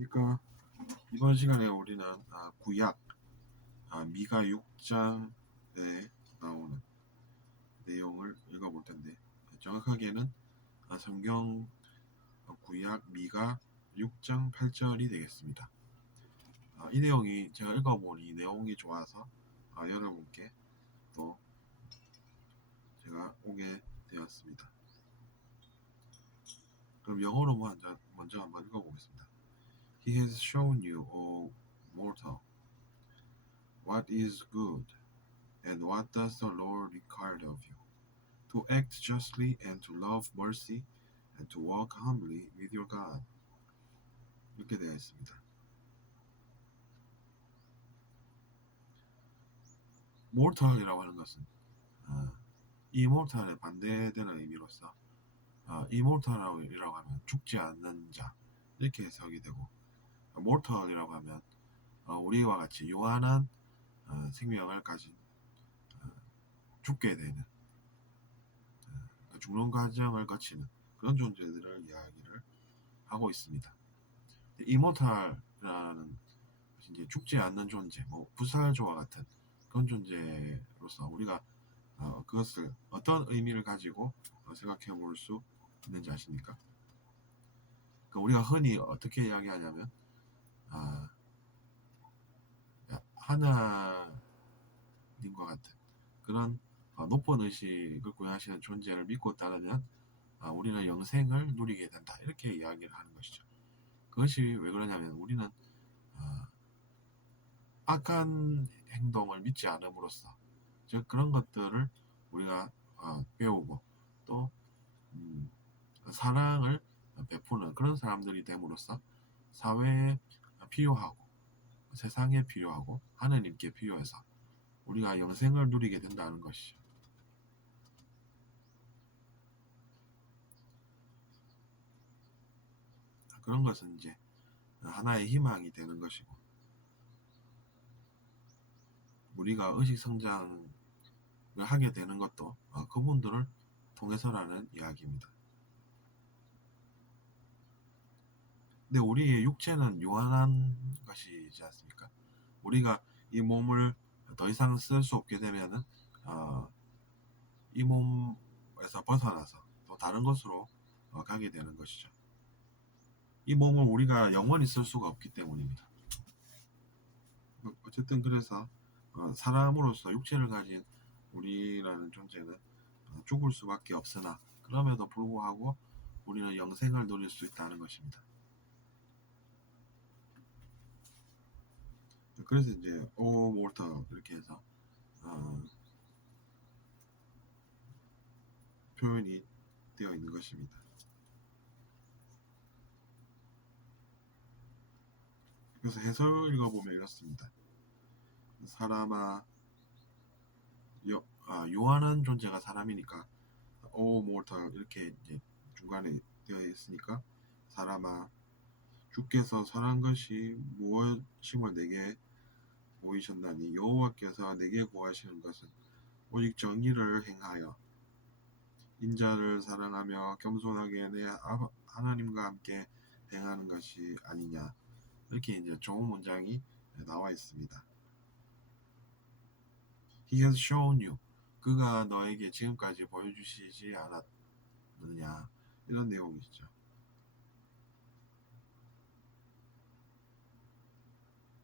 안녕하십니까. 이번 시간에 우리는 구약 미가 6장에 나오는 내용을 읽어볼 텐데, 정확하게는 성경 구약 미가 6장 8절이 되겠습니다. 이 내용이 제가 읽어보니 이 내용이 좋아서 여러분께 또 제가 오게 되었습니다. 그럼 영어로 먼저 한번 읽어보겠습니다. He has shown you, O mortal, what is good, and what does the Lord require of you? To act justly and to love mercy and to walk humbly with your God. 이렇게 되어 있습니다. mortal이라고 하는 것은 immortal에 반대되는 의미로서 immortal이라고 하면 죽지 않는 자 이렇게 해석이 되고, mortal이라고 하면 우리와 같이 요한한 생명을 가진 죽게 되는 죽는 과정을 거치는 그런 존재들을 이야기를 하고 있습니다. immortal이라는 이제 죽지 않는 존재, 부살조와 같은 그런 존재로서 우리가 그것을 어떤 의미를 가지고 생각해 볼 수 있는지 아십니까? 그러니까 우리가 흔히 어떻게 이야기하냐면 하나님과 같은 그런 높은 의식을 구현하시는 존재를 믿고 따르면 우리는 영생을 누리게 된다, 이렇게 이야기를 하는 것이죠. 그것이 왜 그러냐면 우리는 악한 행동을 믿지 않음으로써, 즉 그런 것들을 우리가 배우고 또 사랑을 베푸는 그런 사람들이 됨으로써 사회에 필요하고 세상에 필요하고 하느님께 필요해서 우리가 영생을 누리게 된다는 것이죠. 그런 것은 이제 하나의 희망이 되는 것이고, 우리가 의식 성장을 하게 되는 것도 그분들을 통해서라는 이야기입니다. 근데 우리의 육체는 요한한 것이지 않습니까? 우리가 이 몸을 더 이상 쓸 수 없게 되면은 이 몸에서 벗어나서 또 다른 곳으로 가게 되는 것이죠. 이 몸을 우리가 영원히 쓸 수가 없기 때문입니다. 어쨌든 그래서 사람으로서 육체를 가진 우리라는 존재는 죽을 수밖에 없으나 그럼에도 불구하고 우리는 영생을 누릴 수 있다는 것입니다. 그래서 이제 오 몰터 이렇게 해서 표현이 되어 있는 것입니다. 그래서 해석을 읽어보면 이렇습니다. 사람아, 요한한 존재가 사람이니까 오 몰터 이렇게 이제 중간에 되어 있으니까, 사람아, 주께서 선한 것이 무엇임을 내게 보이셨나니 여호와께서 내게 구하시는 것은 오직 정의를 행하여 인자를 사랑하며 겸손하게 내 하나님과 함께 행하는 것이 아니냐, 이렇게 이제 좋은 문장이 나와 있습니다. He has shown you, 그가 너에게 지금까지 보여주시지 않았느냐, 이런 내용이죠.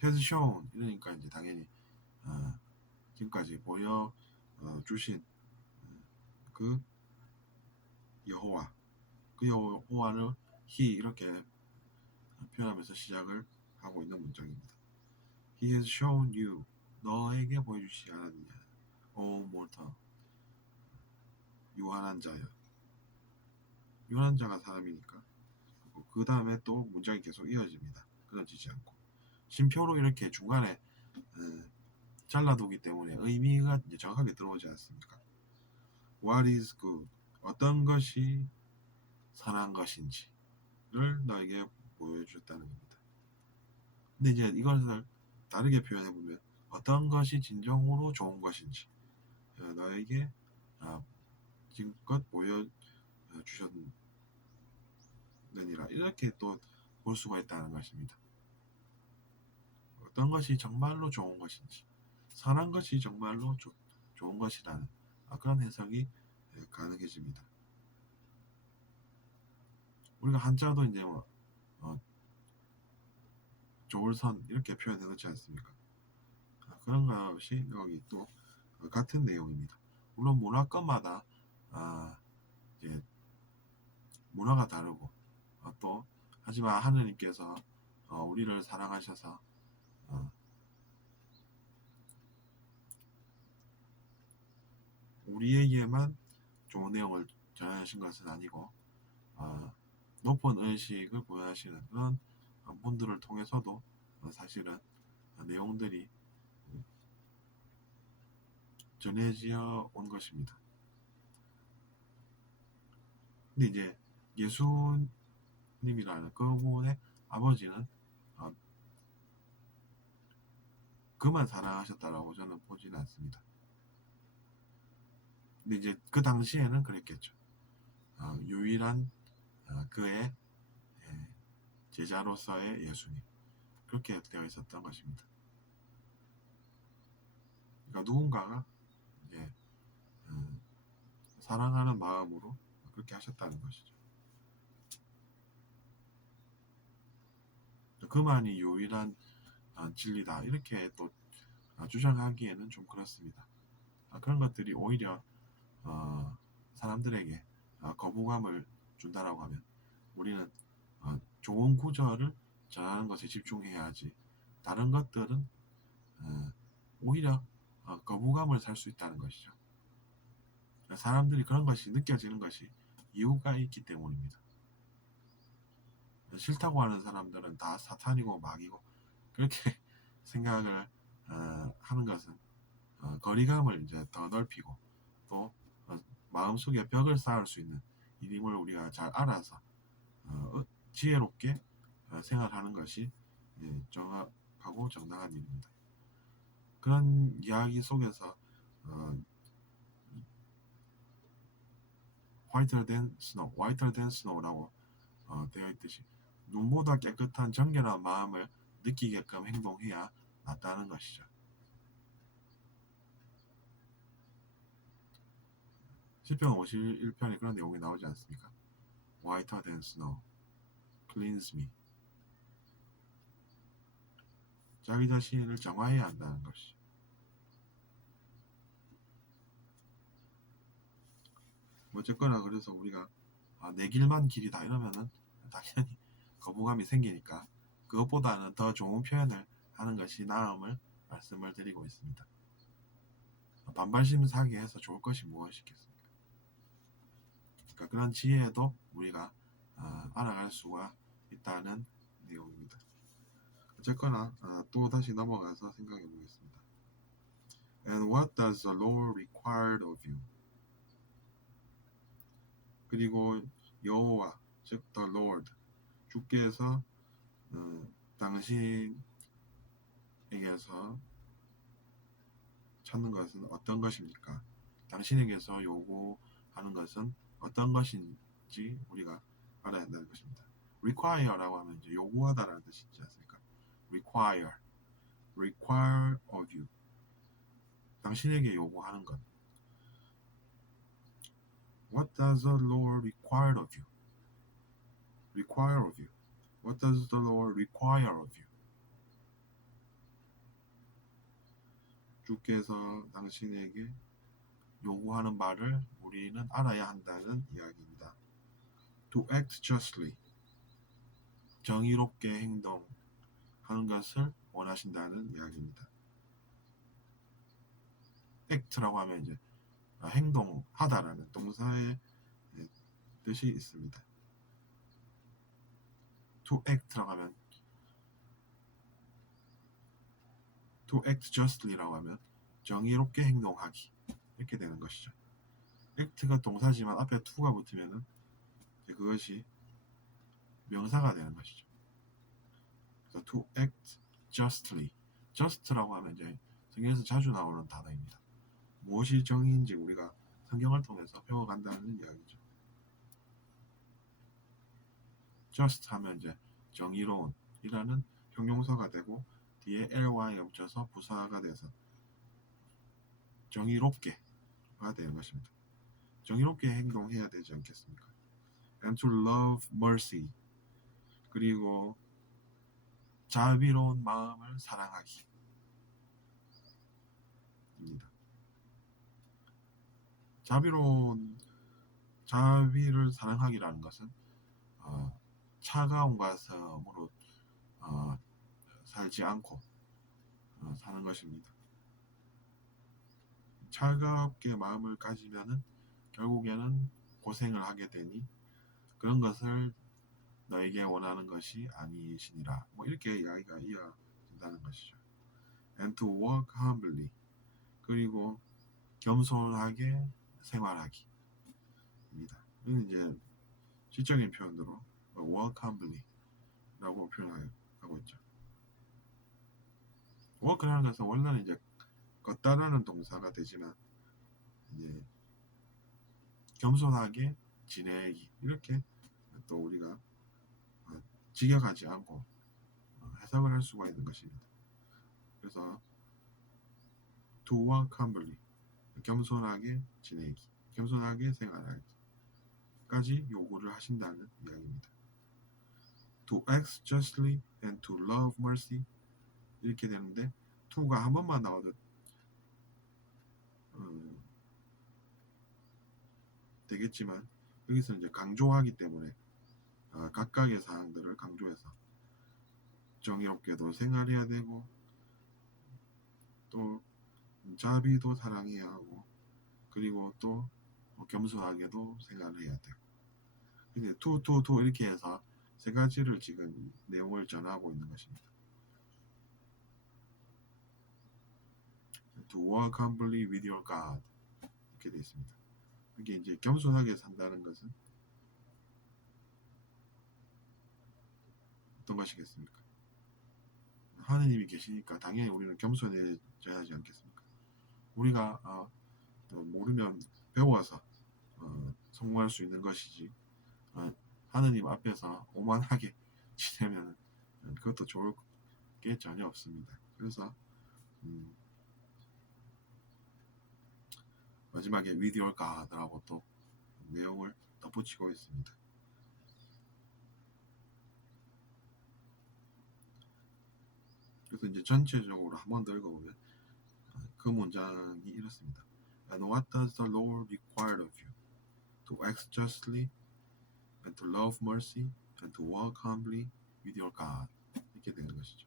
has shown 이러니까 이제 당연히 지금까지 보여 주신 그 여호와, 그 여호와를 he 이렇게 표현하면서 시작을 하고 있는 문장입니다. He has shown you, 너에게 보여주시지 않았느냐, O mortal, 유한한 자여. 유한한 자가 사람이니까 그 다음에 또 문장이 계속 이어집니다. 끊어지지 않고 심표로 이렇게 중간에 잘라두기 때문에 의미가 이제 정확하게 들어오지 않습니까? What is good, 어떤 것이 선한 것인지를 너에게 보여줬다는 겁니다. 근데 이제 이것을 다르게 표현해보면 어떤 것이 진정으로 좋은 것인지 너에게 지금껏 보여주셨느니라, 이렇게 또 볼 수가 있다는 것입니다. 어떤 것이 정말로 좋은 것인지, 선한 것이 정말로 좋은 것이라는 그런 해석이 가능해집니다. 우리가 한자도 이제 뭐 조울선 이렇게 표현해 놓지 않습니까? 그런 것이 여기 또 같은 내용입니다. 물론 문화권마다 이제 문화가 다르고 또 하지만 하느님께서 우리를 사랑하셔서 우리에게만 좋은 내용을 전하신 것은 아니고 높은 의식을 보여하시는 그런 분들을 통해서도 사실은 내용들이 전해져 온 것입니다. 근데 이제 예수님이라는 그분의 아버지는 그만 사랑하셨다라고 저는 보지는 않습니다. 근데 이제 그 당시에는 그랬겠죠. 유일한 그의 제자로서의 예수님, 그렇게 되어 있었던 것입니다. 그러니까 누군가가 이제 사랑하는 마음으로 그렇게 하셨다는 것이죠. 그만이 유일한 진리다 이렇게 또 주장하기에는 좀 그렇습니다. 그런 것들이 오히려 사람들에게 거부감을 준다라고 하면 우리는 좋은 구절을 전하는 것에 집중해야 하지, 다른 것들은 오히려 거부감을 살 수 있다는 것이죠. 사람들이 그런 것이 느껴지는 것이 이유가 있기 때문입니다. 싫다고 하는 사람들은 다 사탄이고 마귀고 그렇게 생각을 하는 것은 거리감을 이제 더 넓히고 또 마음속에 벽을 쌓을 수 있는 이름을 우리가 잘 알아서 지혜롭게 생활하는 것이 정확하고 정당한 일입니다. 그런 이야기 속에서 whiter than snow라고 되어 있듯이 눈보다 깨끗한 정결한 마음을 느끼게끔 행동해야 낫다는 것이죠. 시편 51편에 그런 내용이 나오지 않습니까? Whiter than snow, cleanse me. 자기 자신을 정화해야 한다는 것이죠. 어쨌거나 그래서 우리가 내 길만 길이다 이러면은 당연히 거부감이 생기니까 그것보다는 더 좋은 표현을 하는 것이 나음을 말씀을 드리고 있습니다. 반발심 사게 해서 좋을 것이 무엇이겠습니까? 그러니까 그런 지혜도 우리가 알아갈 수가 있다는 내용입니다. 어쨌거나 또 다시 넘어가서 생각해 보겠습니다. And what does the Lord require of you? 그리고 여호와 즉 the Lord 주께서 당신에게서 찾는 것은 어떤 것입니까? 당신에게서 요구하는 것은 어떤 것인지 우리가 알아야 한다는 것입니다. require라고 하면 이제 요구하다라는 뜻이지 않습니까? require of you. 당신에게 요구하는 것. What does the Lord require of you? Require of you. What does the Lord require of you? 주께서 당신에게 요구하는 바를 우리는 알아야 한다는 이야기입니다. To act justly. 정의롭게 행동하는 것을 원하신다는 이야기입니다. act라고 하면 이제 행동하다라는 동사의 뜻이 있습니다. to act라고 하면 to act justly라고 하면 정의롭게 행동하기 이렇게 되는 것이죠. act가 동사지만 앞에 to가 붙으면은 그것이 명사가 되는 것이죠. 그래서 to act justly, just라고 하면 이제 성경에서 자주 나오는 단어입니다. 무엇이 정의인지 우리가 성경을 통해서 배워간다는 이야기죠. just 하면 이제 정의로운이라는 형용사가 되고 뒤에 ly 얹혀서 부사가 돼서 정의롭게가 되는 것입니다. 정의롭게 행동해야 되지 않겠습니까? And to love mercy, 그리고 자비로운 마음을 사랑하기 입니다. 자비를 사랑하기라는 것은 차가운 가슴으로 살지 않고 사는 것입니다. 차갑게 마음을 가지면은 결국에는 고생을 하게 되니 그런 것을 너에게 원하는 것이 아니시니라. 뭐 이렇게 이야기가 이어진다는 것이죠. And to walk humbly, 그리고 겸손하게 생활하기입니다. 이건 이제 시적인 표현으로 walk humbly라고 표현하고 있죠. walk라는 것은 원래는 이제 걷다라는 동사가 되지만 이제 겸손하게 지내기 이렇게 또 우리가 직역하지 않고 해석을 할 수가 있는 것입니다. 그래서 to walk humbly, 겸손하게 지내기, 겸손하게 생활하기까지 요구를 하신다는 이야기입니다. To act justly and to love mercy 이렇게 되는데 to가 한 번만 나와도 되겠지만 여기서 이제 강조하기 때문에 각각의 사항들을 강조해서 정의롭게도 생활해야 되고 또 자비도 사랑해야 하고 그리고 또 겸손하게도 생활을 해야 되고 이제 to 이렇게 해서 세 가지를 지금 내용을 전하고 있는 것입니다. To walk humbly with your God 이렇게 되어 있습니다. 이게 이제 겸손하게 산다는 것은 어떤 것이겠습니까? 하느님이 계시니까 당연히 우리는 겸손해져야 하지 않겠습니까? 우리가 모르면 배워서 성공할 수 있는 것이지 하느님 앞에서 오만하게 지내면 그것도 좋을 게 전혀 없습니다. 그래서 마지막에 with your God라고 또 내용을 덧붙이고 있습니다. 그래서 이제 전체적으로 한 번 더 읽어보면 그 문장이 이렇습니다. And what does the Lord require of you? To act justly, and to love mercy, and to walk humbly with your God. 이렇게 되는 것이죠.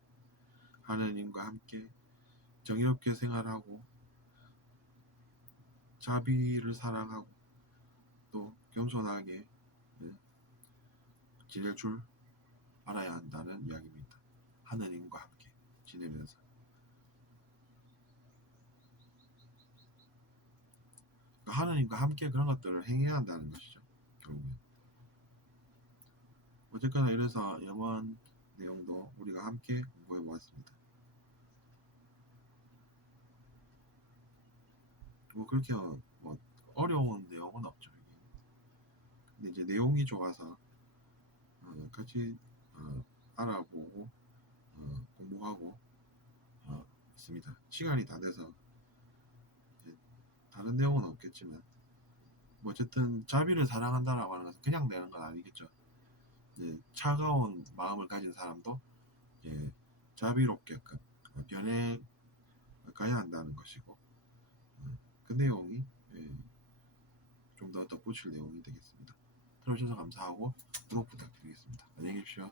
하나님과 함께 정의롭게 생활하고 자비를 사랑하고 또 겸손하게 지낼 줄 알아야 한다는 이야기입니다. 하나님과 함께 지내면서 하나님과 함께 그런 것들을 행해야 한다는 것이죠. 결국엔 어쨌거나 이래서 이번 내용도 우리가 함께 공부해 보았습니다. 뭐 그렇게 뭐 어려운 내용은 없죠. 근데 이제 내용이 좋아서 같이 알아보고 공부하고 있습니다. 시간이 다 돼서 다른 내용은 없겠지만 뭐 어쨌든 자비를 사랑한다라고 하는 것은 그냥 되는 건 아니겠죠. 차가운 마음을 가진 사람도 자비롭게끔 변해 가야 한다는 것이고 그 내용이 좀 더 덧붙일 내용이 되겠습니다. 들어주셔서 감사하고 구독 부탁드리겠습니다. 안녕히 계십시오.